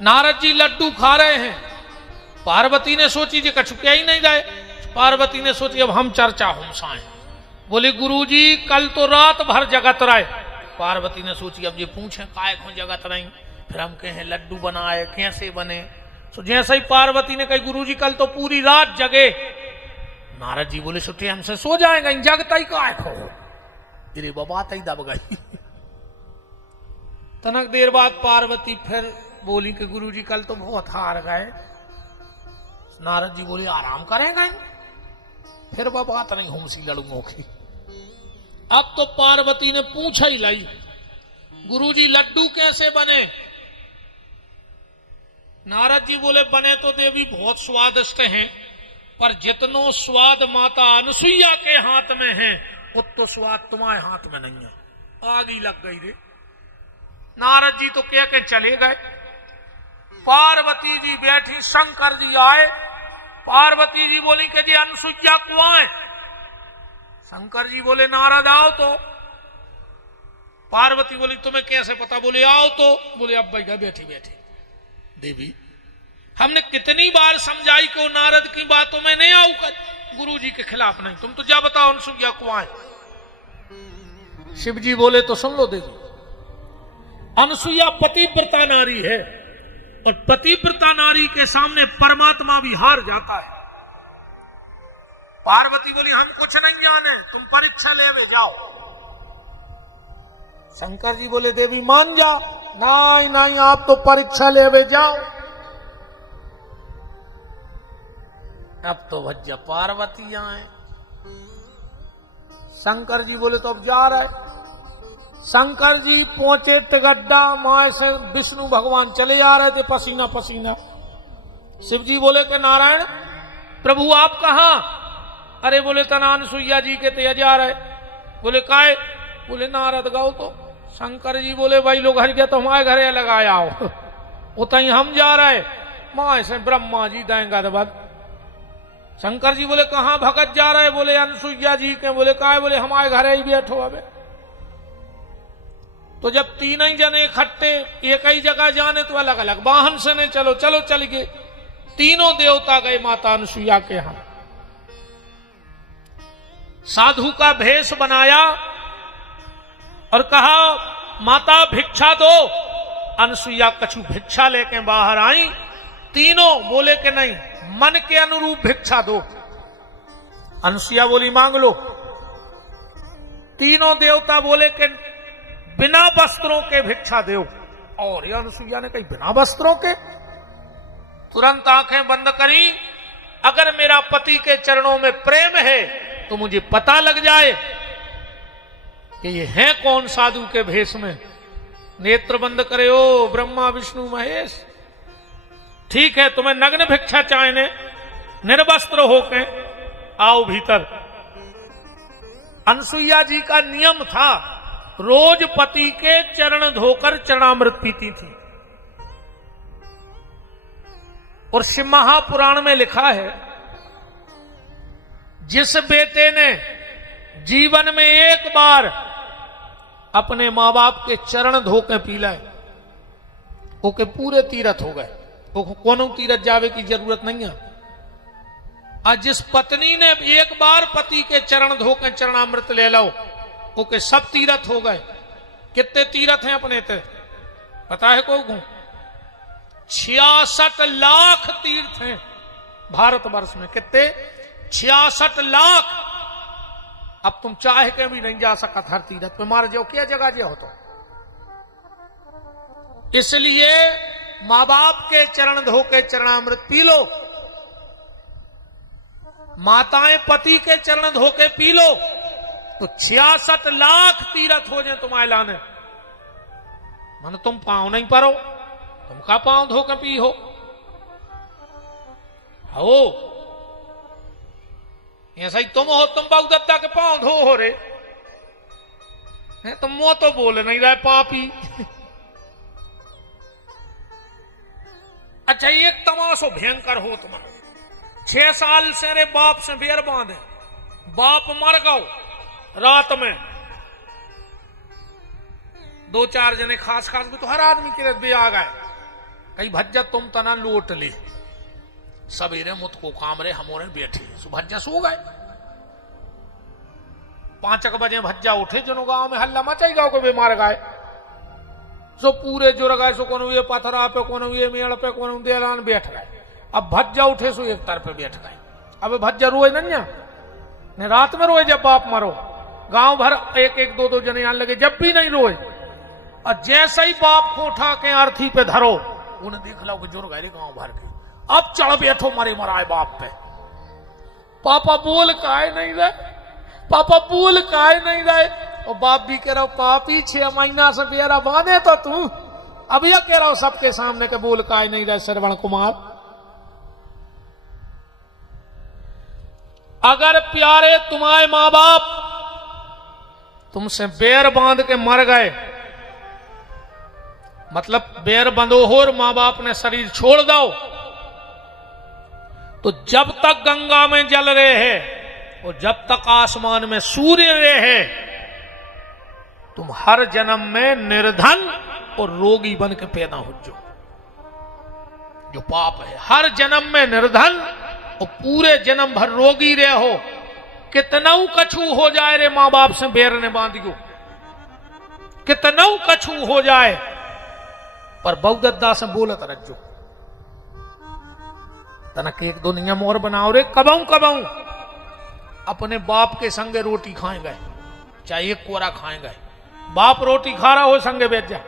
नारद जी लड्डू खा रहे हैं। पार्वती ने सोची जी कछु क्या ही नहीं जाए। पार्वती ने सोची अब हम चर्चा हम साए। बोले गुरुजी कल तो रात भर जगत रहे। पार्वती ने सोची अब ये पूछे काय को जगत रही, फिर हम कहें लड्डू बनाए कैसे बने। तो जैसे ही पार्वती ने कही गुरुजी कल तो पूरी रात जगे। नारद जी बोले सुटे हमसे सो जाएगा, जगता ही काय को। तेरे बाबा तई दब गई। तनक देर बाद पार्वती फिर बोली कि गुरुजी कल तो बहुत हार गए। नारद जी बोले आराम करेंगे, फिर वह बात नहीं हमसी लड़ूंगों की। अब तो पार्वती ने पूछा ही लाई गुरुजी लड्डू कैसे बने। नारद जी बोले बने तो देवी बहुत स्वादिष्ट हैं, पर जितनो स्वाद माता अनसुईया के हाथ में है उतो स्वाद तुम्हारे हाथ में नहीं है। आग ही लग गई रे। नारद जी तो कह के चले गए। पार्वती जी बैठी, शंकर जी आए। पार्वती जी बोली कि जी अनसुईया को आए। शंकर जी बोले नारद आओ तो। पार्वती बोली तुम्हें कैसे पता। बोले आओ तो। बोले अब भाई बैठी बैठी। देवी हमने कितनी बार समझाई को नारद की बातों में नहीं आऊ कर, गुरु जी के खिलाफ नहीं। तुम तो जा बताओ अनसुईया को आए। शिव जी बोले तो सुन लो देवी, अनसुईया पतिव्रता नारी है और पतिव्रता नारी के सामने परमात्मा भी हार जाता है। पार्वती बोली हम कुछ नहीं जाने, तुम परीक्षा ले जाओ। शंकर जी बोले देवी मान जा। नहीं नहीं आप तो परीक्षा ले जाओ। अब तो भज्जा पार्वती आए। शंकर जी बोले तो अब जा रहे। शंकर जी पहुंचे तिगड्डा, माए से विष्णु भगवान चले जा रहे थे पसीना पसीना। शिव जी बोले कि नारायण प्रभु आप कहां। अरे बोले तना अनसुईया जी के ते जा रहे। बोले काय। बोले नारद गाओ तो। शंकर जी बोले भाई लोग हर गया तो हमारे घरे लगाया हो, उतई हम जा रहे। माए से ब्रह्मा जी देंगे दबद। शंकर जी बोले कहां भगत जा रहे। बोले अनसुईया जी के। बोले काय। बोले हमारे घरे ही बैठो। अबे तो जब तीन ही जने इकट्ठे एक ही जगह जाने तो अलग अलग वाहन से नहीं चलो चलो चल गए। तीनों देवता गए माता अनसुईया के यहां। साधु का भेष बनाया और कहा माता भिक्षा दो। अनसुईया कछु भिक्षा लेके बाहर आई। तीनों बोले कि नहीं मन के अनुरूप भिक्षा दो। अनसुईया बोली मांग लो। तीनों देवता बोले कि बिना वस्त्रों के भिक्षा दो। और ये अनसुईया ने कही बिना वस्त्रों के। तुरंत आंखें बंद करी। अगर मेरा पति के चरणों में प्रेम है तो मुझे पता लग जाए कि ये है कौन साधु के भेष में। नेत्र बंद करे। ओ ब्रह्मा विष्णु महेश, ठीक है तुम्हें नग्न भिक्षा चाहने, निर्वस्त्र होके आओ भीतर। अनसुईया जी का नियम था रोज पति के चरण धोकर चरणामृत पीती थी। और शिव महापुराण में लिखा है जिस बेटे ने जीवन में एक बार अपने मां बाप के चरण धोके पी लाए ओके पूरे तीरथ हो गए। तो कोनो तीरथ जावे की जरूरत नहीं है। आज जिस पत्नी ने एक बार पति के चरण धोके चरणामृत ले लो ओके सब तीरथ हो गए। कितने तीरथ हैं अपने ते पता है को? 66 लाख तीर्थ हैं भारतवर्ष में। कितने? 66 लाख। अब तुम चाह के भी नहीं जा सकता हर तीरथ पे। मार जाओ क्या जगह जो हो तो। इसलिए मां बाप के चरण धोके चरणामृत पी लो। माताएं पति के चरण धोके पी लो तो 66 लाख तीरथ हो जाए तुम्हारे लाने। मन तुम पांव नहीं परो, तुम का पांव धोके पी हो। ऐसा ही तुम हो, तुम बाबू दत्ता के पांव धो हो रे। तुम मुंह तो बोल नहीं रहे पापी। अच्छा एक तमाशो भयंकर हो तुम। 6 साल से रे बाप से बेर बांधे। बाप मर गओ रात में। 2-4 जने खास खास भी तो हर आदमी के भी आ गए। कई भज्जा तुम तना लोट ले, सवेरे मुत को काम रे हमोरे बैठे, सो भज्जा सो गए। 5 बजे भज्जा उठे, जनो गांव में हल्ला मचाई, गांव को बीमार गए, सो पूरे जुड़ गए, सो कोनो ये पथरा पे, कोनो ये मेड़ पे, कोनो देलान बैठ गए। अब भज्जा उठे सो एक तरफ पे बैठ गए। अब भज्जा रोए नन्या ने रात में रोए जब बाप मरो, गांव भर एक एक दो दो जने आने लगे, जब भी नहीं रोए। और जैसे ही बाप को उठा के अर्थी पे धरो, उन्हें देख लो कि जुड़ गए गांव भर के। अब चढ़ बैठो मरे मराए बाप पे। पापा बोल काहे नहीं रहे, पापा बोल काहे नहीं रहे। और बाप भी कह रहा पापी 6 महीना से बेरा बांधे तो तू अब यह कह रहा हूं सबके सामने के बोल काहे नहीं रहे। श्रवण कुमार, अगर प्यारे तुम्हारे मां बाप तुमसे बैर बांध के मर गए, मतलब बैर बंधो हो और मां बाप ने शरीर छोड़ दो, तो जब तक गंगा में जल रहे हैं और जब तक आसमान में सूर्य रहे, तुम हर जन्म में निर्धन और रोगी बन के पैदा हो जो पाप है। हर जन्म में निर्धन और पूरे जन्म भर रोगी रहे हो। कितना कछु हो जाए रे मां बाप से बैर ने बांधियो, कितना कछु हो जाए, पर बहुदत्ता से बोलत रखो तनक एक दो नियम और बनाओ रे। कबाऊ कबाऊ अपने बाप के संगे रोटी खाएंगे, चाहे एक कोरा खाएंगे। बाप रोटी खा रहा हो संगे बैठ जा,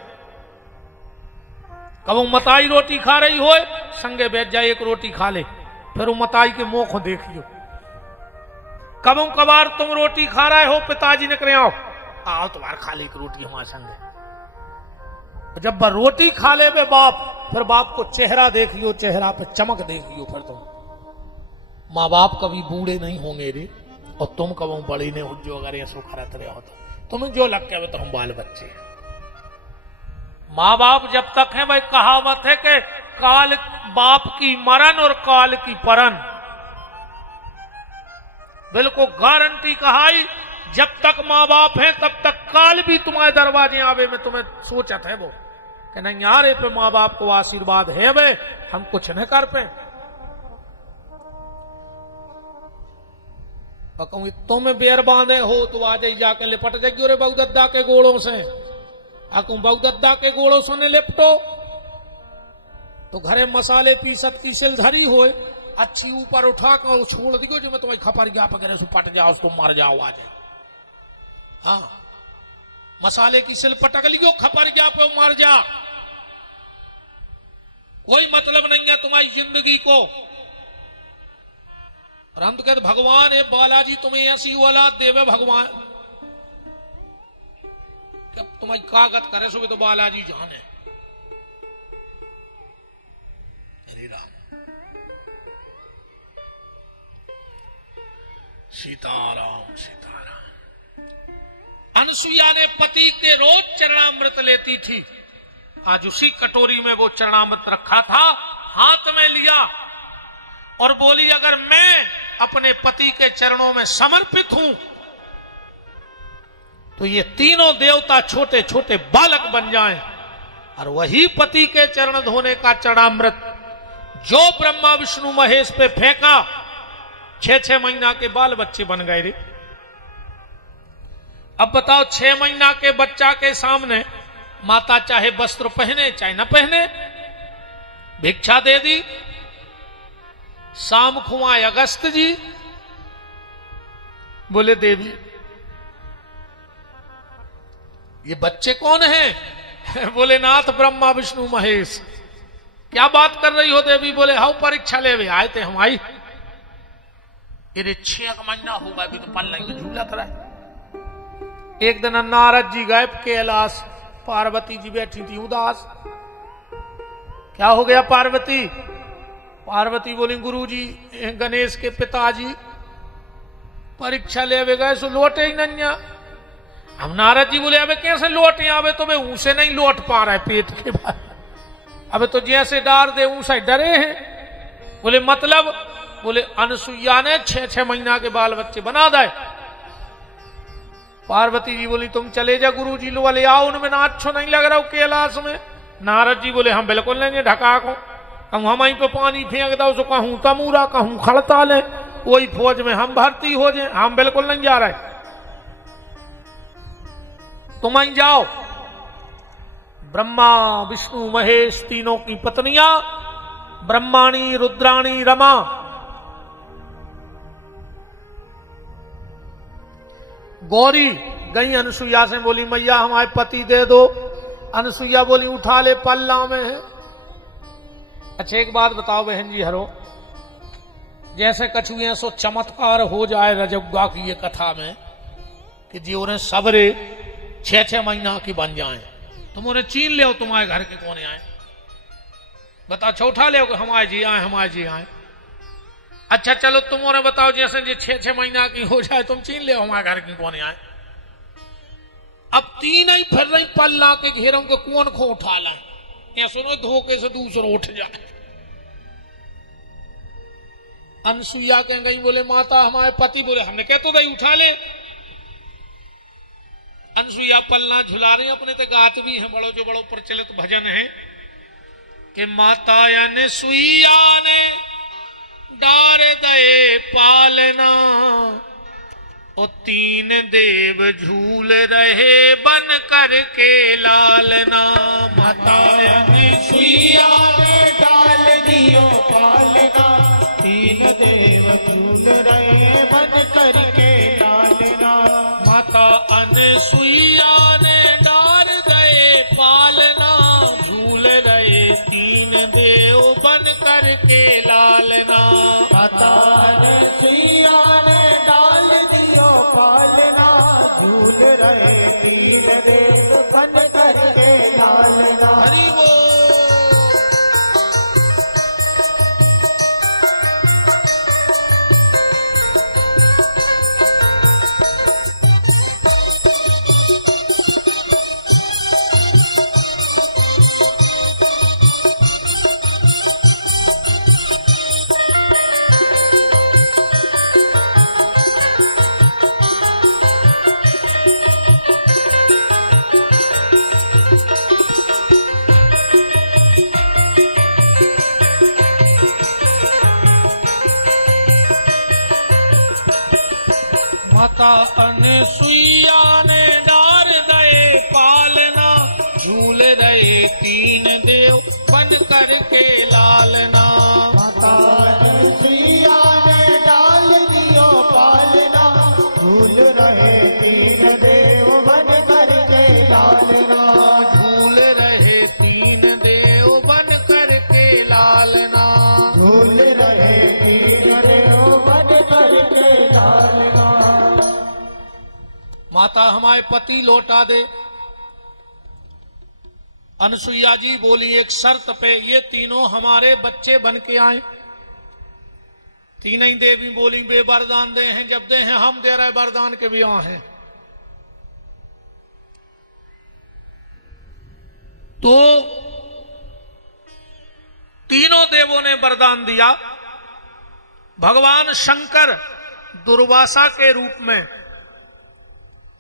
कबू मताई रोटी खा रही हो संगे बैठ जा, एक रोटी खा ले, फिर वो मताई के मुंह को देखियो। कबू कबार तुम रोटी खा रहे हो, पिताजी ने करे आओ तुम्हारे खा ले एक रोटी हमारे संगे। जब वह रोटी खा ले बे बाप, फिर बाप को चेहरा देखियो, चेहरा पे चमक देखियो। फिर तुम माँ बाप कभी बूढ़े नहीं होंगे रे, और तुम कबू बड़ी ने हो जो अगर ऐसो खरत रहे हो तो तुम्हें जो लग के तो हम बाल बच्चे। माँ बाप जब तक है, भाई कहावत है कि काल बाप की मरण और काल की परन, बिल्कुल गारंटी कहाई। जब तक माँ बाप है तब तक काल भी तुम्हारे दरवाजे आवे में तुम्हें सोचत है वो कि नहीं यार पे माँ बाप को आशीर्वाद है वे, हम कुछ नहीं कर पे। और कहूंगी तुम बेर बांधे हो तो आ जाई जाके लिपट जाएगी रे बहुदत्ता के गोड़ों से। कहूं बहुदत्ता के गोड़ों से ने लिपटो तो घरे मसाले पीसत की सिल धरी हो, अच्छी ऊपर उठा कर छोड़ दियो, जो मैं तुम्हें खपर गया पकड़े सो पट जाओ, उसको मर जाओ आ जाए। हाँ, मसाले की सिल पटक लियो, खपर गया पे मर जा, कोई मतलब नहीं है तुम्हारी जिंदगी को। और हम तो कहते भगवान है बालाजी तुम्हें ऐसी औलाद देवे भगवान, जब तुम्हारी कागत करे सो तो बालाजी जाने। हरे राम, सीताराम सीताराम। अनसुईया ने पति के रोज चरणामृत लेती थी, आज उसी कटोरी में वो चरणामृत रखा था, हाथ में लिया और बोली अगर मैं अपने पति के चरणों में समर्पित हूं तो ये तीनों देवता छोटे छोटे बालक बन जाएं। और वही पति के चरण धोने का चरणामृत जो ब्रह्मा विष्णु महेश पे फेंका, 6 महीना के बाल बच्चे बन गए रे। अब बताओ 6 महीना के बच्चा के सामने माता चाहे वस्त्र पहने चाहे न पहने, भिक्षा दे दी। शाम खुआए अगस्त जी, बोले देवी ये बच्चे कौन हैं? बोले नाथ ब्रह्मा विष्णु महेश। क्या बात कर रही हो देवी? बोले हाउ परीक्षा लेवे आए थे हम आई। ये 6 महीना होगा अभी तो पल नहीं झूला था। एक दिन नारद जी गए कैलाश, पार्वती जी बैठी थी उदास। क्या हो गया पार्वती? पार्वती बोली गुरु जी गणेश के पिताजी परीक्षा ले गए सो लौटे ही नहीं। हम नारद जी बोले अबे कैसे लौटे? अबे तो वे ऊसे नहीं लौट पा रहा है पेट के बाद, अबे तो जैसे डार दे ऊसे डरे हैं। बोले मतलब? बोले अनसुईया ने 6 महीना के बाल बच्चे बना दे। पार्वती जी बोली तुम चले जा गुरु जी लो ले आओ, उनमें ना अच्छो नहीं लग रहा हो कैलाश में, नारद जी बोले हम बिल्कुल लेंगे ढका को। कहूँ हम ही पे पानी फेंक दो, सो कहूँ तमूरा, कहूँ खड़ताल है, वही फौज में हम भर्ती हो जाए, हम बिल्कुल नहीं जा रहे, तुम ही जाओ। ब्रह्मा विष्णु महेश तीनों की पत्नियां, ब्रह्माणी रुद्राणी रमा, गौरी गई अनुसुईया से, बोली मैया हमारे पति दे दो। अनुसुईया बोली उठा ले, पल्ला में है। अच्छा एक बात बताओ बहन जी हरो, जैसे कछुए सो चमत्कार हो जाए रजौगा की ये कथा में कि जी उन्हें सबरे 6-6 महीना की बन जाए, तुम उन्हें चीन ले, तुम्हारे घर के कोने आए, बताओ छोटा ले हमारे जी आए, हमारे जी आए। अच्छा चलो तुम उन्हें बताओ जैसे जी 6-6 महीना की हो जाए, तुम चीन ले हमारे घर की कोने आए। अब तीन ही फिर रही पल्ला के घेरों के कौन को उठा लाए, या सुनो धोखे से दूसरा उठ जाए। अनसुईया कह गई बोले माता हमारे पति, बोले हमने कह तो दई उठा ले। अनसुईया पलना झुला रही अपने ते गात भी है, बड़ो जो बड़ो प्रचलित भजन है कि माता अनसुईया ने डार दए पालना, ओ तीन देव झूल रहे बन करके लालना। माता अनसुईया ने डाल दियो पालना, तीन देव झूल रहे बन करके लालना। माता अनसुईया ने डार दए पालना, झूल रहे तीन देव बन करके लालना। माता अनसुईया ने डाल दियो पालना, झूल रहे तीन देव बन करके लालना। हरि बोल। माता अनसुईया ने डार दए पालना, झूल रहे तीन देव बन करके लालना। माता अनसुईया ने डाल दियो पालना, झूल रहे तीन देव बन करके लालना। झूल रहे तीन देव बन करके लालना, झूल रहे तीन देव बन करके लालना। माता हमारे पति लौटा दे। अनसुईया जी बोली एक शर्त पे, ये तीनों हमारे बच्चे बन के आए। तीन ही देवी बोली बे वरदान दे हैं, जब दे हैं हम दे रहे वरदान के भी हैं। तो तीनों देवों ने वरदान दिया। भगवान शंकर दुर्वासा के रूप में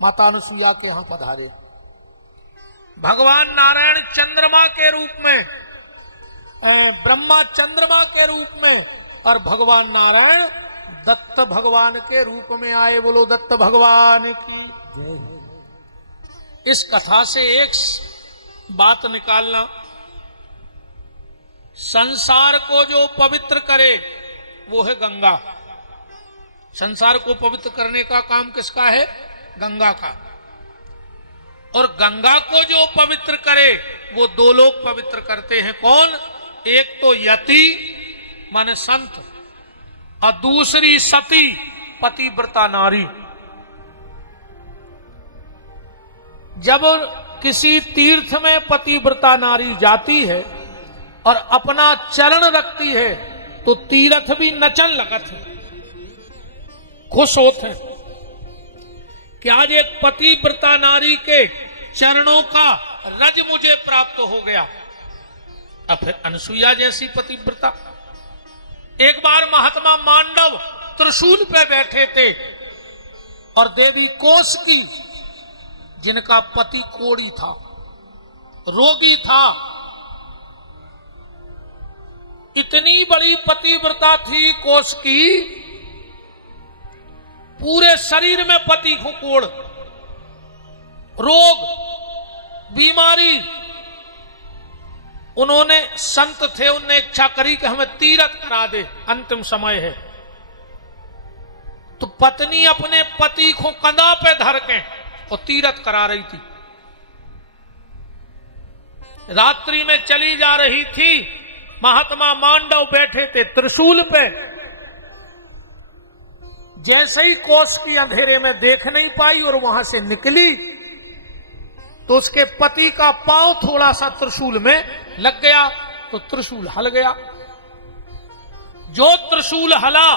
माता अनुसुईया के यहां पधारे, भगवान नारायण चंद्रमा के रूप में, ब्रह्मा चंद्रमा के रूप में, और भगवान नारायण दत्त भगवान के रूप में आए। बोलो दत्त भगवान की जय। इस कथा से एक बात निकालना, संसार को जो पवित्र करे वो है गंगा। संसार को पवित्र करने का काम किसका है? गंगा का। और गंगा को जो पवित्र करे वो दो लोग पवित्र करते हैं। कौन? एक तो यति माने संत, और दूसरी सती पतिव्रता नारी। जब किसी तीर्थ में पतिव्रता नारी जाती है और अपना चरण रखती है तो तीर्थ भी नचन लगत है, खुश होते हैं कि आज एक पतिव्रता नारी के चरणों का रज मुझे प्राप्त हो गया। अब फिर अनसुईया जैसी पतिव्रता। एक बार महात्मा मांडव त्रिशूल पे बैठे थे और देवी कौशिकी जिनका पति कोढ़ी था, रोगी था, इतनी बड़ी पतिव्रता थी कौशिकी, पूरे शरीर में पति को कोड़, रोग, बीमारी। उन्होंने संत थे, उनने इच्छा करी कि हमें तीरथ करा दे, अंतिम समय है। तो पत्नी अपने पति को कंधा पे धर के और तीरथ करा रही थी। रात्रि में चली जा रही थी, महात्मा मांडव बैठे थे त्रिशूल पे। जैसे ही कौशिकी अंधेरे में देख नहीं पाई और वहां से निकली, तो उसके पति का पांव थोड़ा सा त्रिशूल में लग गया, तो त्रिशूल हल गया। जो त्रिशूल हला,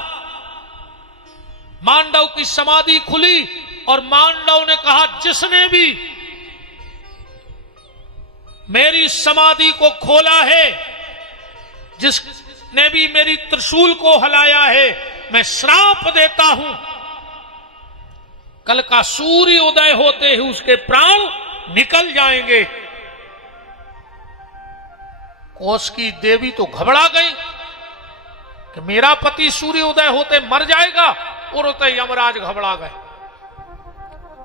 मांडव की समाधि खुली और मांडव ने कहा, जिसने भी मेरी समाधि को खोला है, जिसने भी मेरी त्रिशूल को हलाया है, मैं श्राप देता हूं, कल का सूर्य उदय होते ही उसके प्राण निकल जाएंगे। कौशिकी देवी तो घबरा गई कि मेरा पति सूर्य उदय होते मर जाएगा, और होते यमराज घबरा गए।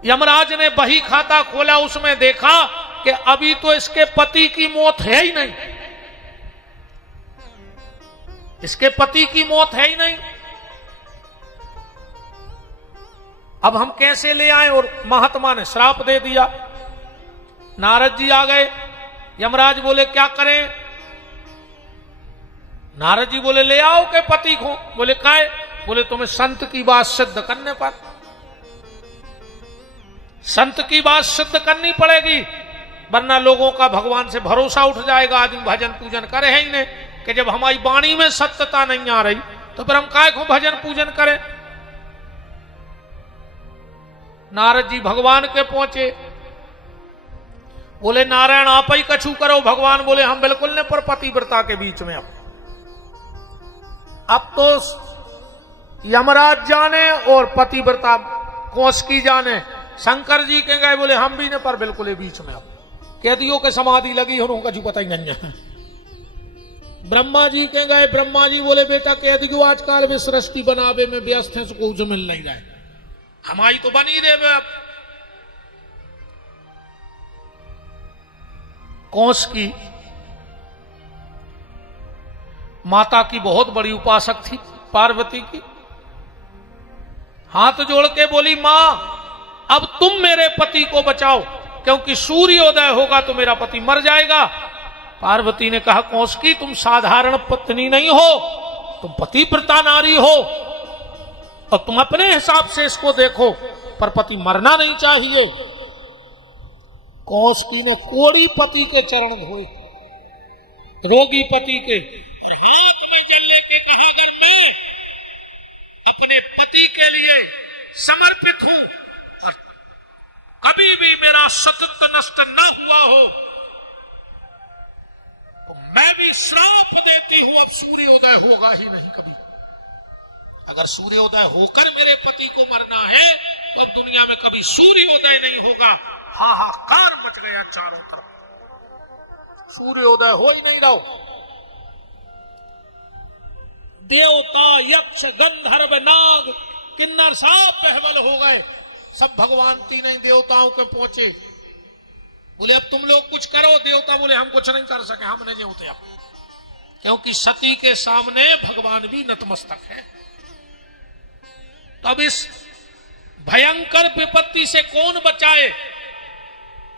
यमराज ने बही खाता खोला, उसमें देखा कि अभी तो इसके पति की मौत है ही नहीं, इसके पति की मौत है ही नहीं। अब हम कैसे ले आए? और महात्मा ने श्राप दे दिया। नारद जी आ गए, यमराज बोले क्या करें? नारद जी बोले ले आओ के पति को। बोले काहे? बोले तुम्हें संत की बात सिद्ध करने पर, संत की बात सिद्ध करनी पड़ेगी, वरना लोगों का भगवान से भरोसा उठ जाएगा। आदमी भजन पूजन करे ही नहीं, कि जब हमारी वाणी में सत्यता नहीं आ रही तो फिर हम काहे को भजन पूजन करें। नारद जी भगवान के पहुंचे, बोले नारायण आप ही कछु करो। भगवान बोले हम बिल्कुल ने, पर पतिव्रता के बीच में अब तो यमराज जाने और पतिव्रता कौशिकी जाने। शंकर जी के गए, बोले हम भी ने, पर बिल्कुल ये बीच में अब कैदियों के समाधि लगी हो, उनका जो पता ही नहीं है। ब्रह्मा जी के गए, ब्रह्मा जी बोले बेटा कैदियों आजकल वे सृष्टि बनावे में व्यस्त है, उसको जो मिल नहीं रहे, हमारी तो बनी देवे। अब कौशिकी माता की बहुत बड़ी उपासक थी, पार्वती की। हाथ जोड़ के बोली मां अब तुम मेरे पति को बचाओ, क्योंकि सूर्योदय होगा तो मेरा पति मर जाएगा। पार्वती ने कहा कौशिकी तुम साधारण पत्नी नहीं हो, तुम पतिव्रता नारी हो, और तुम अपने हिसाब से इसको देखो, पर पति मरना नहीं चाहिए। कौशिकी ने कोड़ी पति के चरण धोए, रोगी पति के, हाथ में जल लेके कहा अगर मैं अपने पति के लिए समर्पित हूं और कभी भी मेरा सतत नष्ट न हुआ हो, तो मैं भी श्राप देती हूं अब सूर्योदय होगा ही नहीं कभी। अगर सूर्योदय होकर मेरे पति को मरना है तो अब दुनिया में कभी सूर्योदय नहीं होगा। हाहाकार मच गया चारों तरफ, सूर्योदय हो ही नहीं रहा। देवता यक्ष गंधर्व नाग किन्नर सब बहबल हो गए, सब भगवान तीन ही देवताओं के पहुंचे। बोले अब तुम लोग कुछ करो। देवता बोले हम कुछ नहीं कर सके, हमने जो होते, क्योंकि सती के सामने भगवान भी नतमस्तक है। तो अब इस भयंकर विपत्ति से कौन बचाए?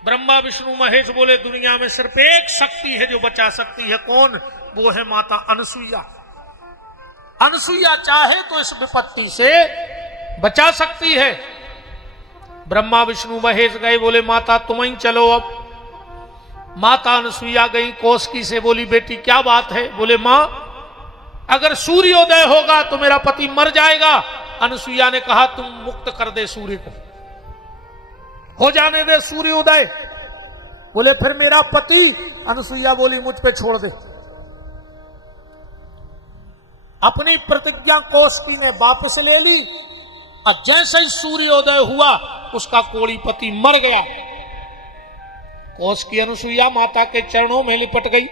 ब्रह्मा विष्णु महेश बोले दुनिया में सिर्फ एक शक्ति है जो बचा सकती है। कौन? वो है माता अनसुईया। अनसुईया चाहे तो इस विपत्ति से बचा सकती है। ब्रह्मा विष्णु महेश गए, बोले माता तुम ही चलो। अब माता अनसुईया गई, कौशिकी से बोली बेटी क्या बात है? बोले मां अगर सूर्योदय होगा तो मेरा पति मर जाएगा। अनसुईया ने कहा तुम मुक्त कर दे सूर्य को, हो जाने दे सूर्योदय। बोले फिर मेरा पति? अनसुईया बोली मुझ पे छोड़ दे। अपनी प्रतिज्ञा कौशिकी ने वापस ले ली, और जैसे ही सूर्योदय हुआ उसका कोड़ी पति मर गया। कौशिकी अनसुईया माता के चरणों में लिपट गई।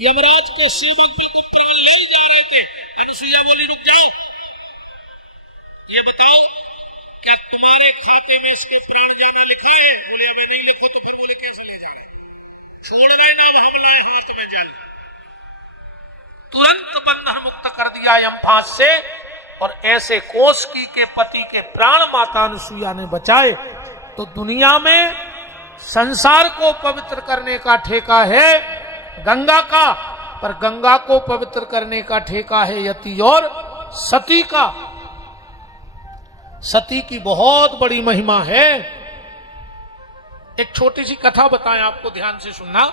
यमराज के सेवक भी गुप्त तुम्हारे खाते में इसमें प्राण जाना लिखा है? बोले अबे नहीं लिखो। तो फिर बोले कैसे ले जाए? छोड़ रहे ना, अब हम लाए हाथ में जल। तुरंत बंधन मुक्त कर दिया यमफांस से, और ऐसे कौशिकी के पति के प्राण माता अनुसुईया ने बचाए। तो दुनिया में संसार को पवित्र करने का ठेका है गंगा का, पर गंगा को पवित्र करने का ठेका है यति और सती का। सती की बहुत बड़ी महिमा है। एक छोटी सी कथा बताएं आपको, ध्यान से सुनना।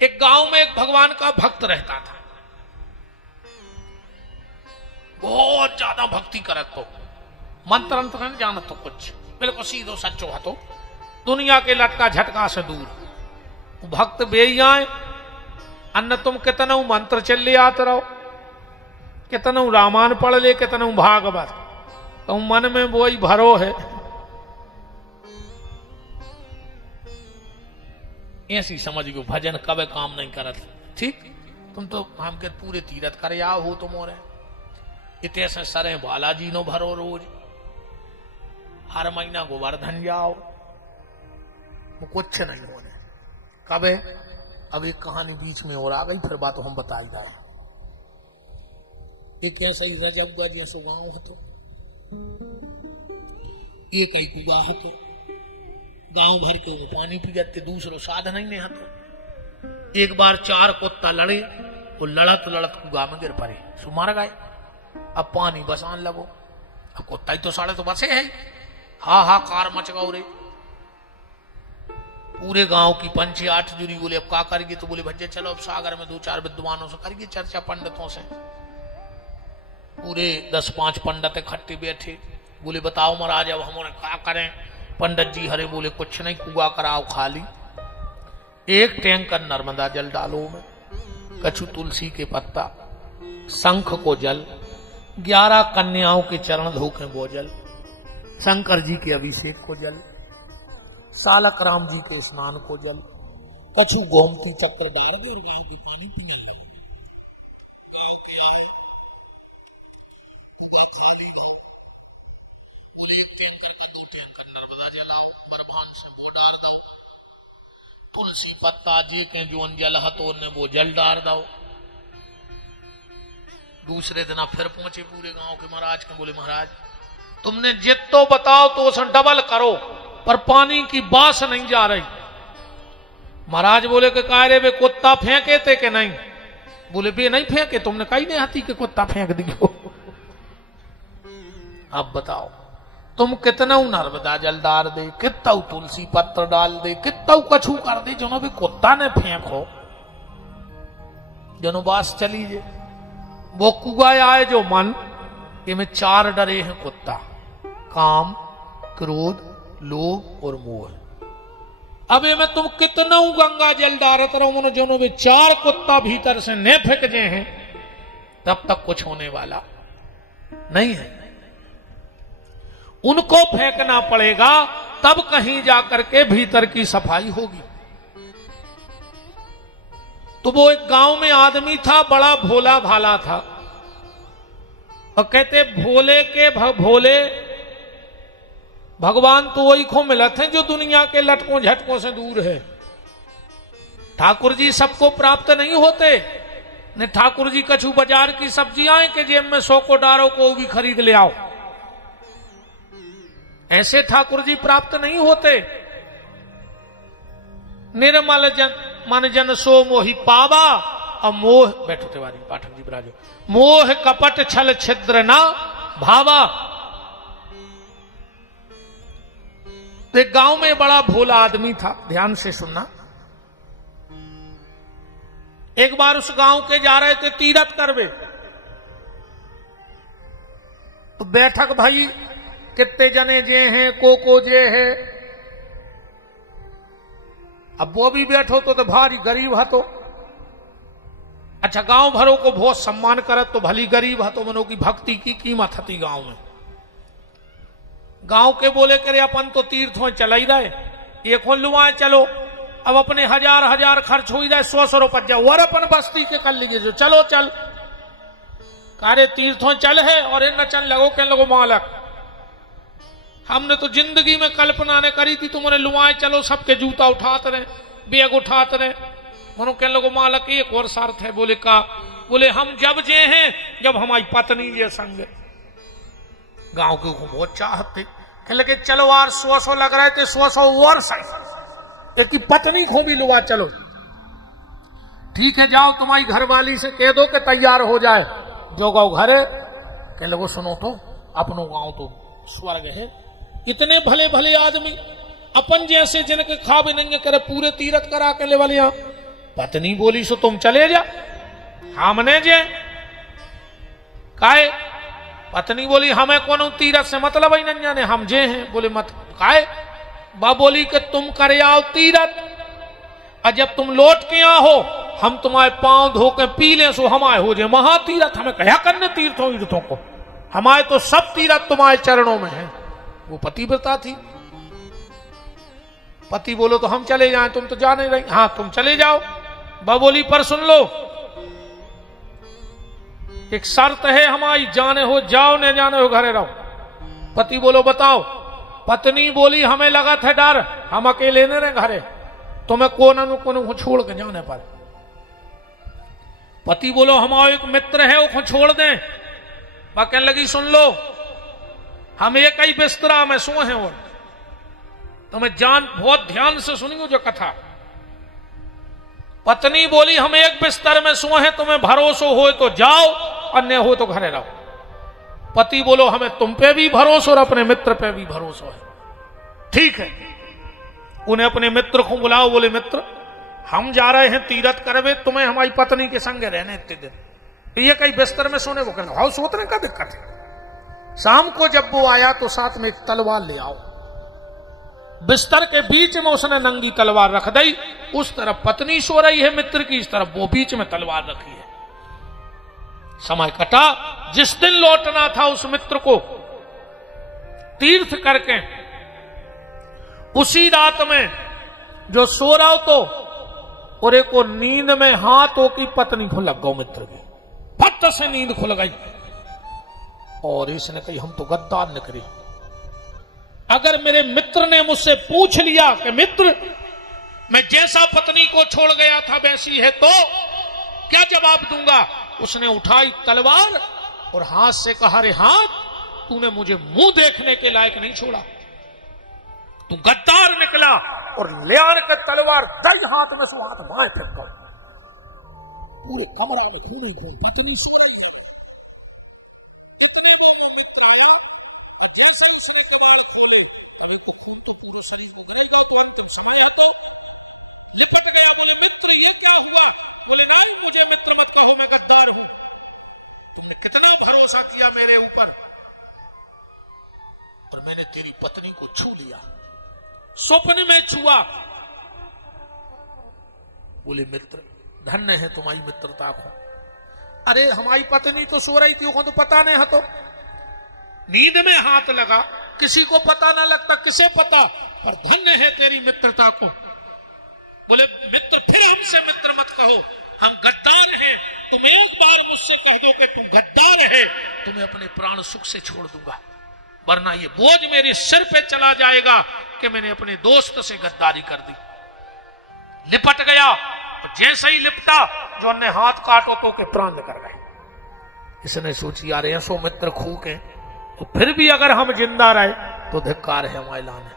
एक गांव में एक भगवान का भक्त रहता था, बहुत ज्यादा भक्ति करत तो, मंत्र अंतर नहीं जानत तो कुछ, बिल्कुल सीधो सच्चो हतो, दुनिया के लटका झटका से दूर। भक्त बेई आए, अन्न तुम कितनऊ मंत्र चल ले आते रहो, कितनऊ रामायण पढ़ ले, कितनऊ भागवत, तो मन में वही भरो है। ऐसी समझ गयो भजन कब काम नहीं करत। ठीक, तुम तो हम के पूरे तीरथ कर आओ हो तुम और इतने से सरे बालाजी नो भरो, रोज हर महीना गोवर्धन जाओ, कुछ नहीं होने। कब है? अब एक कहानी बीच में और आ गई, फिर बात हम बताई जाए। एक ऐसा ही रजब का जैसो गांव हतो, एक ही कुआ हतो, गांव भर के पानी पी जाते, दूसरो साधन ही नहीं हतो। एक बार 4 कुत्ता लड़े, वो लड़त लड़त कुआ में गिर पड़े, सो मार गए। अब पानी बसान लगो, अब कुत्ता ही तो साढ़े तो बसे है, हाहाकार मच गौ रे। पूरे गांव की पंची 8 जुरी बोले अब क्या करेंगे? तो बोले भज्जे चलो अब सागर में 2-4 विद्वानों से करेंगे चर्चा, पंडितों से। पूरे 10-5 पंडित इकट्ठे बैठे, बोले बताओ महाराज अब हम क्या करें? पंडित जी हरे बोले कुछ नहीं, कुआ कराओ खाली, 1 टैंकर नर्मदा जल डालो में, कछु तुलसी के पत्ता, शंख को जल, 11 कन्याओं के चरण धोके वो जल, शंकर जी के अभिषेक को जल, सालक राम जी के स्नान को जल, कछु गोमती चक्र डाल दे और गाय को पानी पिला। तुलसी पत्ता जी के जो जल हतो ने वो जल डाल दो। दूसरे दिन फिर पहुंचे पूरे गांव के महाराज के, बोले महाराज तुमने जितो बताओ तो उसे डबल करो, पर पानी की बास नहीं जा रही। महाराज बोले कि कह रे वे कुत्ता फेंके थे कि नहीं? बोले बे नहीं फेंके, तुमने कही नहीं आती कि कुत्ता फेंक दियो। अब बताओ तुम कितना नर्मदा जल डाल दे, कितना तुलसी पत्र डाल दे, कितना कछु कर दे, जो भी कुत्ता ने फेंको, जनो बास चली जे। वो कुआ आए जो मन, इनमें 4 डरे हैं कुत्ता, काम, क्रोध, लोभ और मोह। अब में तुम कितना गंगा जल डालत रहो, जो भी 4 कुत्ता भीतर से न फेंक जे हैं, तब तक कुछ होने वाला नहीं है। उनको फेंकना पड़ेगा, तब कहीं जाकर के भीतर की सफाई होगी। तो वो एक गांव में आदमी था, बड़ा भोला भाला था, और कहते भोले के भोले भगवान तो वही को मिलत हैं जो दुनिया के लटकों झटकों से दूर है। ठाकुर जी सबको प्राप्त नहीं होते ने। ठाकुर जी कछु बाजार की सब्जियां के जेब में 100 को डारो को भी खरीद ले आओ, ऐसे ठाकुर जी प्राप्त नहीं होते। निर्मल जन मन जन सो मोहि पावा, और मोह, बैठो तिवारी पाठक जी बराजो, मोह कपट छल छिद्र ना भावा। तो एक गांव में बड़ा भोला आदमी था, ध्यान से सुनना। एक बार उस गांव के जा रहे थे तीरथ करवे, तो बैठक भाई कितने जने जे हैं, को जे है। अब वो भी बैठो तो भारी गरीब हतो। अच्छा, गांव भरों को बहुत सम्मान करत तो भली गरीब हतो, मनो की भक्ति की कीमत हती गांव में। गांव के बोले करे अपन तो तीर्थों चल ही रहे, ये खोल लुआए चलो, अब अपने 1000 खर्च हो ही जाए, 100 रुपये जाओ और अपन बस्ती के कर लीजिए जो, चलो चल कारे तीर्थों चल है और इन न चल लगो के लगो मालक। हमने तो जिंदगी में कल्पना ने करी थी तुम्हारे लुआए चलो सबके जूता उठाते रहे, बैग उठाते रहे। मनो कहने लोगो मालक एक और शर्त है। बोले का? बोले हम जब जे हैं जब हमारी पत्नी जे संग। गांव के को बहुत चाहते, कहने लगे चलो यार 100 लग रहे थे, 100 और सही एक की पत्नी को भी लुआ चलो। ठीक है जाओ तुम्हारी घरवाली से कह दो कि तैयार हो जाए। जो गाँव घरे कहने लगो सुनो तो अपनो गांव तो स्वर्ग है, इतने भले भले आदमी अपन जैसे जिनके खाब नहीं करे पूरे तीरथ करा के ले वाले यहां। पत्नी बोली सो तुम चले जा, हमने जे काए? पत्नी बोली हमें कौन तीरथ से मतलब ही नहीं जाने, हम जे हैं। बोले मत काए? बा बोली कि तुम करे आओ तीरथ, और जब तुम लौट के आओ हम तुम्हारे पांव धो के पी ले सो हमारे हो जाए महातीरथ। हमें क्या करने तीर्थों को, हमारे तो सब तीरथ तुम्हारे चरणों में है। वो पतिव्रता थी। पति बोलो तो हम चले जाएं, तुम तो जा नहीं रही। हाँ तुम चले जाओ। बोली पर सुन लो एक शर्त है हमारी, जाने हो जाओ न जाने हो घरे रहो। पति बोलो बताओ। पत्नी बोली हमें लगा था डर, हम अकेले न रहे घरे, तुम्हें कोन को छोड़ के जाने पर। पति बोलो हमारा एक मित्र है वो छोड़ दें। कहने लगी सुन लो हम एक ही बिस्तरा में सोए हैं, और तुम्हें जान बहुत ध्यान से सुनियो जो कथा। पत्नी बोली हम एक बिस्तर में सोए हैं, तुम्हें भरोसा हो तो जाओ और न हो तो घरे रहो। पति बोलो हमें तुम पे भी भरोसा और अपने मित्र पे भी भरोसा है। ठीक है उन्हें अपने मित्र को बुलाओ। बोले मित्र हम जा रहे हैं तीरथ करवे, तुम्हें हमारी पत्नी के संग रहने इतने दिन, ये कई बिस्तर में सोने को कहना हाउ सोतने का दिक्कत है। शाम को जब वो आया तो साथ में एक तलवार ले आओ। बिस्तर के बीच में उसने नंगी तलवार रख दी। उस तरफ पत्नी सो रही है मित्र की, इस तरफ वो बीच में तलवार रखी है। समय कटा। जिस दिन लौटना था उस मित्र को तीर्थ करके, उसी रात में जो सो रहा हो तो और एक को नींद में हाथों की पत्नी को लग गो मित्र की, फट से नींद खुल गई। और इसने कही हम तो गद्दार निकली। अगर मेरे मित्र ने मुझसे पूछ लिया कि मित्र मैं जैसा पत्नी को छोड़ गया था वैसी है तो क्या जवाब दूंगा? उसने उठाई तलवार और हाथ से कहा रे हाथ तूने मुझे मुंह देखने के लायक नहीं छोड़ा, तू गद्दार निकला। और ले आने का तलवार दई हाथ में सो हाथ बाएं फेंक गए। पूरे कमरा में खून ही खून, पत्नी सो रही है। इतने वो मित्र आया, जैसे उसने कबाड़ खोले तो शरीर में गिरेगा तो अब तुम समय आता लपट गया। बोले मित्र ये क्या हुआ? बोले नहीं मुझे मित्र मत कहो, मैं गद्दार हूं। तुमने कितना भरोसा किया मेरे ऊपर और मैंने तेरी पत्नी को छू लिया, स्वप्न में छुआ। बोले मित्र धन्य है तुम्हारी मित्रता को। अरे हमारी पत्नी तो सो रही थी, वो तो पता नहीं है, तो नींद में हाथ लगा, किसी को पता ना लगता, किसे पता, पर धन्य है तेरी मित्रता को। बोले मित्र फिर हमसे मित्र मत कहो, हम गद्दार हैं। तुम एक बार मुझसे कह दो कि तुम गद्दार है, तुम्हें अपने प्राण सुख से छोड़ दूंगा, वरना ये बोझ मेरे सिर पे चला जाएगा कि मैंने अपने दोस्त से गद्दारी कर दी। लिपट गया, जैसे ही लिपटा जो ने हाथ काटो तो के प्राण निकल गए। इसने सोची यार ऐसो मित्र खूके तो फिर भी अगर हम जिंदा रहे तो धिक्कार है हमारे लाने।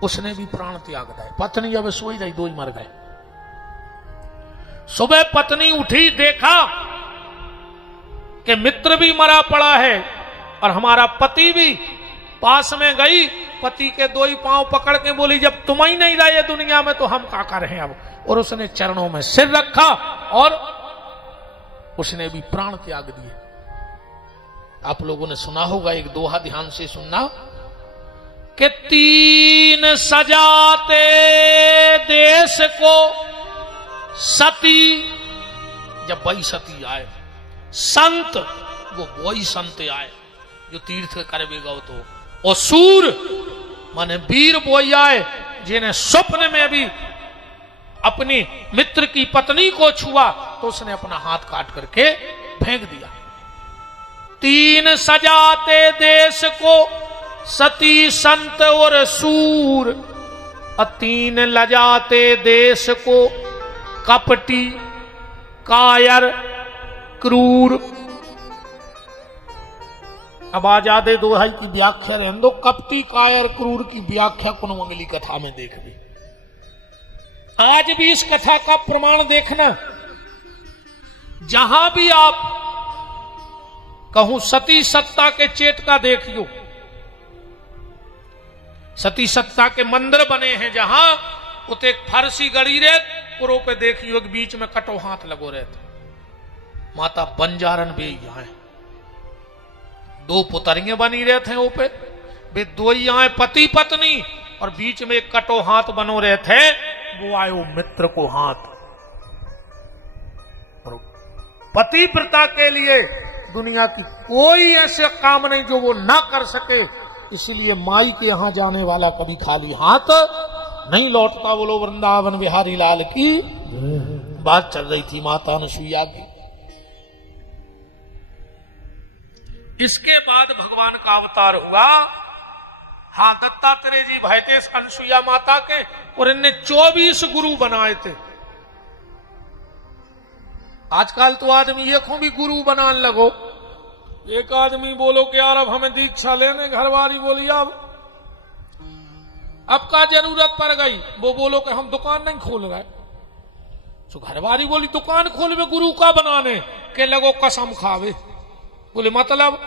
उसने भी प्राण त्याग दिए। पत्नी अब सोई रही, दो ही मर गए। सुबह पत्नी उठी, देखा कि मित्र भी मरा पड़ा है और हमारा पति भी। पास में गई, पति के दो ही पांव पकड़ के बोली जब तुम ही नहीं रहे दुनिया में तो हम क्या कर रहे हैं अब। और उसने चरणों में सिर रखा और उसने भी प्राण त्याग दिए। आप लोगों ने सुना होगा, एक दोहा ध्यान से सुनना कि तीन सजाते देश को सती, जब वही सती आए, संत वो वही संत आए जो तीर्थ करवेगा तो, और सूर माने वीर बोई आए जिन्हें स्वप्न में भी अपनी मित्र की पत्नी को छुआ तो उसने अपना हाथ काट करके फेंक दिया। तीन सजाते देश को सती संत और सूर, तीन लजाते देश को, कपटी कायर क्रूर। अब आजादे दोहाई की व्याख्या रहने दो, कपटी कायर क्रूर की व्याख्या कुनमंगली कथा में देख ली। आज भी इस कथा का प्रमाण देखना, जहां भी आप कहूं सती सत्ता के चेट का देखियो, सती सत्ता के मंदिर बने हैं जहां उते एक फारसी गड़ी रहे पुरों पे देखियो एक बीच में कटो हाथ लगो रहते, माता बंजारन भी यहाँ दो पुतरियां बनी रहे थे ऊपे, वे दो ही आए पति पत्नी, और बीच में एक कटो हाथ बनो रहे थे, वो आयो मित्र को हाथ। पतिव्रता के लिए दुनिया की कोई ऐसे काम नहीं जो वो ना कर सके, इसलिए माई के यहां जाने वाला कभी खाली हाथ नहीं लौटता। बोलो वृंदावन बिहारी लाल की बात चल रही थी माता अनुसुईया की। इसके बाद भगवान का अवतार हुआ। हाँ, दत्तात्रेय जी भाई थे अनुसुईया माता के, और इनने 24 गुरु बनाए थे। आजकल तो आदमी एक भी गुरु बनाने लगो। एक आदमी बोलो कि यार अब हमें दीक्षा लेने, घरवाली बोली अब का जरूरत पड़ गई, वो बोलो कि हम दुकान नहीं खोल रहे, तो घरवाली बोली दुकान खोलवे गुरु का बनाने के लगो कसम खावे। बोले मतलब?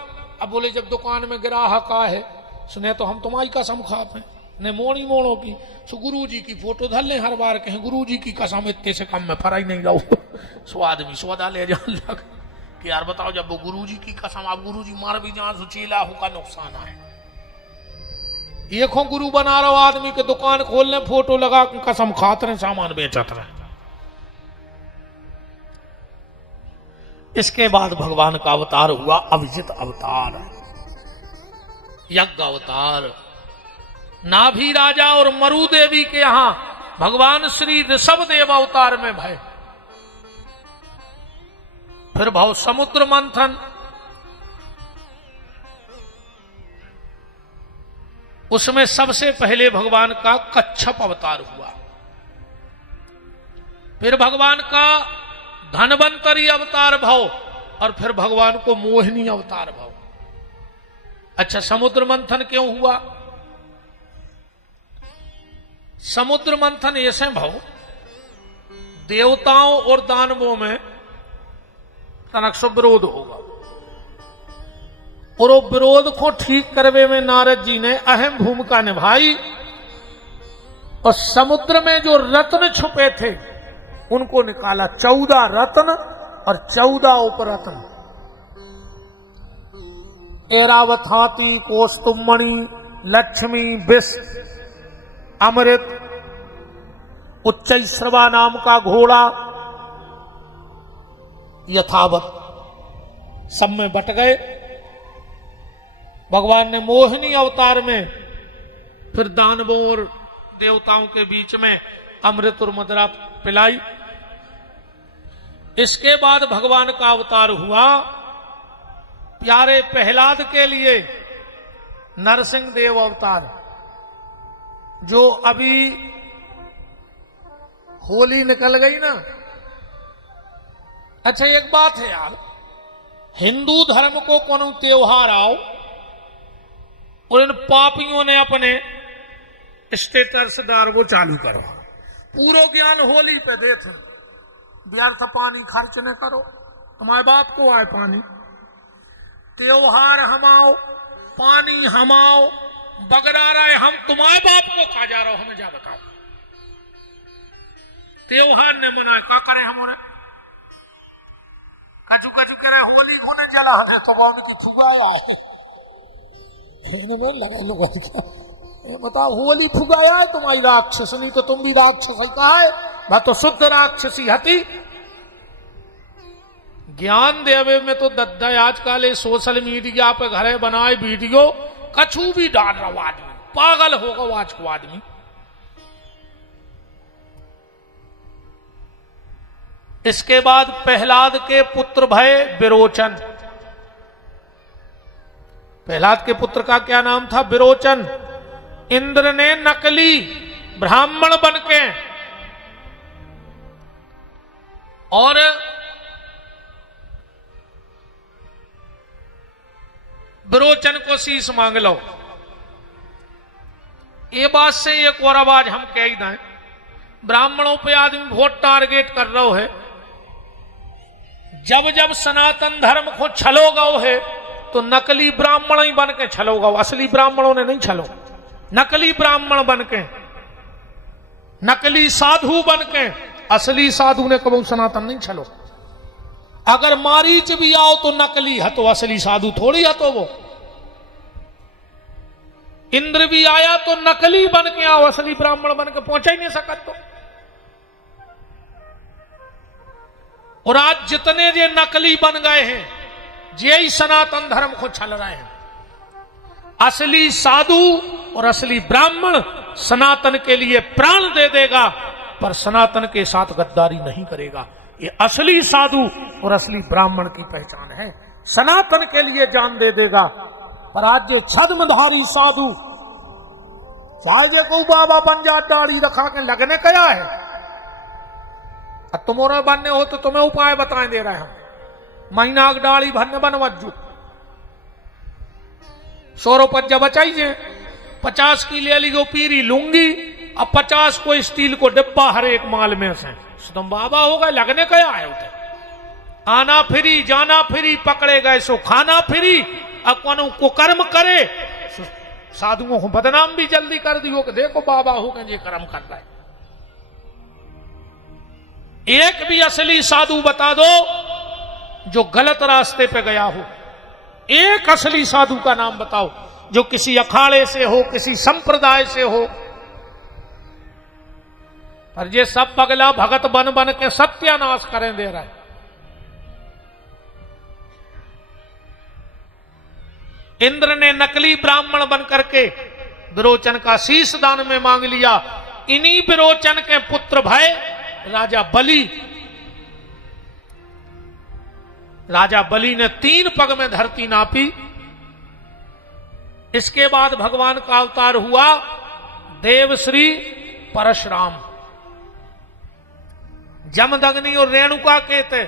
अब बोले जब दुकान में ग्राहक आए सुने तो हम तुम्हारी कसम खाते ने मोड़ी मोड़ो की, सो गुरु जी की फोटो धर ले हर बार कहें गुरु जी की कसम इतने से कम में फराई नहीं जाओ। सो आदमी सौदा ले जान लग कि यार बताओ जब वो गुरु जी की कसम, आप गुरु जी मार भी जान सुचीला हो का नुकसान है। एक हो गुरु बना रहा आदमी के दुकान खोलने फोटो लगा कसम खाते रहे, सामान बेचते रहे। इसके बाद भगवान का अवतार हुआ अभिजित अवतार, यज्ञ अवतार। नाभि राजा और मरु देवी के यहां भगवान श्री ऋषभ देव अवतार में भय। फिर भाव समुद्र मंथन, उसमें सबसे पहले भगवान का कच्छप अवतार हुआ। फिर भगवान का धनवंतरी अवतार भाव, और फिर भगवान को मोहिनी अवतार भाव। अच्छा, समुद्र मंथन क्यों हुआ? समुद्र मंथन ऐसे भाव देवताओं और दानवों में तनक सो विरोध होगा, और वो विरोध को ठीक करने में नारद जी ने अहम भूमिका निभाई। और समुद्र में जो रत्न छुपे थे उनको निकाला, 14 रत्न और 14 उपरत्न। एरावत हाथी, कौस्तुभमणि, लक्ष्मी, विष, अमृत, उच्चैश्रवा नाम का घोड़ा, यथावत सब में बट गए। भगवान ने मोहिनी अवतार में फिर दानवों और देवताओं के बीच में अमृत और मदिरा पिलाई। इसके बाद भगवान का अवतार हुआ प्यारे प्रहलाद के लिए नरसिंह देव अवतार, जो अभी होली निकल गई ना। अच्छा, एक बात है यार, हिंदू धर्म को कोनो त्योहार आओ और इन पापियों ने अपने स्टेटस दार वो चालू करो, पूरा ज्ञान होली पे देते, व्यर्थ पानी खर्च न करो, तुम्हारे बाप को आए पानी, त्योहार हमाओ, पानी हमाओ, बगरा रहे हम तुम्हारे बाप को खा जा रहे हो, हमें जा बताओ। त्योहार ने मनाया, क्या करे हमारे कचू कचू करे होली होने जला है तो बहुत की फुगाया लगा बताओ, होली फुगाया है तुम्हारी राक्षस, नहीं तो तुम भी राक्षस का है, मैं तो शुद्ध राक्षसी हती। ज्ञान देवे में तो दद्दा आजकल सोशल मीडिया पे घरे बनाए वीडियो कछु भी डाल रहा आदमी, पागल होगा आज को आदमी। इसके बाद प्रहलाद के पुत्र भय विरोचन, प्रहलाद के पुत्र का क्या नाम था? विरोचन। इंद्र ने नकली ब्राह्मण बनके और विरोचन को शीश मांग लो। ये बात से एक और आवाज हम कह ही दें, ब्राह्मणों पे आदमी वोट टारगेट कर रहा है। जब जब सनातन धर्म को छलोगा है तो नकली ब्राह्मण ही बन के छलोगा, असली ब्राह्मणों ने नहीं छलो। नकली ब्राह्मण बन के, नकली साधु बन के, असली साधु ने कबू सनातन नहीं छलो। अगर मारीच भी आओ तो नकली है, तो असली साधु थोड़ी है। तो वो इंद्र भी आया तो नकली बन के आओ, असली ब्राह्मण बन के पहुंचा ही नहीं सकता। तो और आज जितने जे नकली बन गए हैं, जे ही सनातन धर्म को छल रहे हैं। असली साधु और असली ब्राह्मण सनातन के लिए प्राण दे देगा, पर सनातन के साथ गद्दारी नहीं करेगा। ये असली साधु और असली ब्राह्मण की पहचान है। सनातन के लिए जान दे देगा। पर आज ये छद्मधारी साधु चाहे जे को बाबा बन जा, दाढ़ी रखा के लगने क्या है। अब तुम्हारा बनने हो तो तुम्हें उपाय बताएं दे रहे हैं हम। महीना की दाढ़ी भरने बनवजू 100 रुपया बचाइए, 50 की ले ली पीरी लूंगी, अब 50 को स्टील को डिब्बा हर एक माल में से। तुम बाबा हो गए, लगने क्या है उठे। आना फिरी जाना फिरी, पकड़े गए सो खाना फिरी। अब कौन को कर्म करे, साधुओं को बदनाम भी जल्दी कर दियो कि देखो बाबा हो गए ये कर्म कर रहा है। एक भी असली साधु बता दो जो गलत रास्ते पे गया हो। एक असली साधु का नाम बताओ जो किसी अखाड़े से हो, किसी संप्रदाय से हो। पर ये सब पगला भगत बन बन के सत्यानाश करें दे रहा है। इंद्र ने नकली ब्राह्मण बन करके विरोचन का शीश दान में मांग लिया। इन्हीं विरोचन के पुत्र भय राजा बलि। राजा बलि ने 3 पग में धरती नापी। इसके बाद भगवान का अवतार हुआ देवश्री परशुराम। जमदग्नि और रेणुका के थे।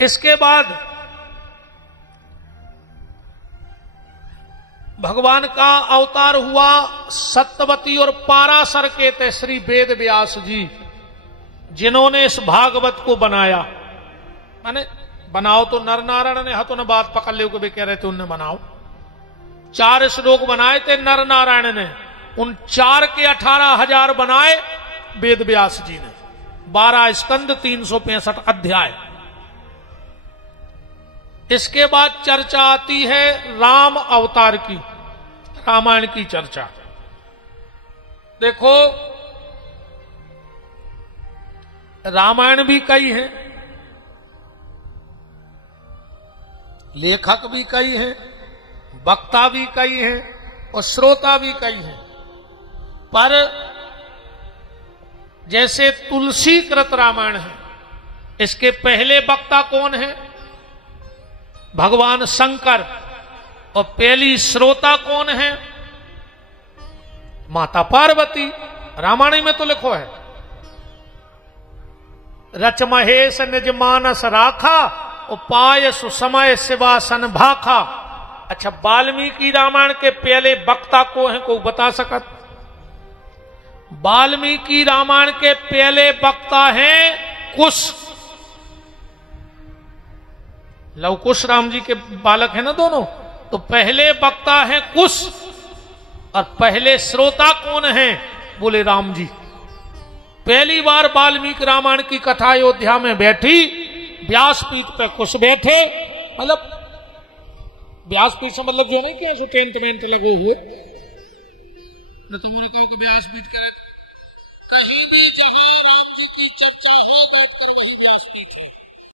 इसके बाद भगवान का अवतार हुआ सत्यवती और पाराशर के थे श्री वेद व्यास जी, जिन्होंने इस भागवत को बनाया। माने बनाओ तो नर नारायण ने, हाथों ने बात पकड़ ले भी कह रहे थे उनने बनाओ। 4 श्लोक बनाए थे नर नारायण ने, उन 4 के 18,000 बनाए वेद व्यास जी ने। 12 स्कंद 365 अध्याय। इसके बाद चर्चा आती है राम अवतार की, रामायण की चर्चा। देखो रामायण भी कई हैं, लेखक भी कई हैं, वक्ता भी कई हैं और श्रोता भी कई हैं। पर जैसे तुलसी कृत रामायण है, इसके पहले वक्ता कौन है? भगवान शंकर। और पहली श्रोता कौन है? माता पार्वती। रामायण में तो लिखो है रच महेश निज मानस राखा, उपाय सुसमय शिवासन भाखा। अच्छा, वाल्मीकि रामायण के पहले वक्ता को है, कोई बता सकत? वाल्मीकि रामायण के पहले वक्ता हैं कुश। लव कुश राम जी के बालक है ना दोनों, तो पहले वक्ता है कुश और पहले श्रोता कौन है? बोले राम जी। पहली बार वाल्मीकि रामायण की कथा अयोध्या में बैठी, व्यासपीठ पे कुश बैठे। मतलब व्यासपीठ से मतलब जो नहीं कि टेंट वेंट लगे हुए, तो तुमने कहा कि व्यासपीठ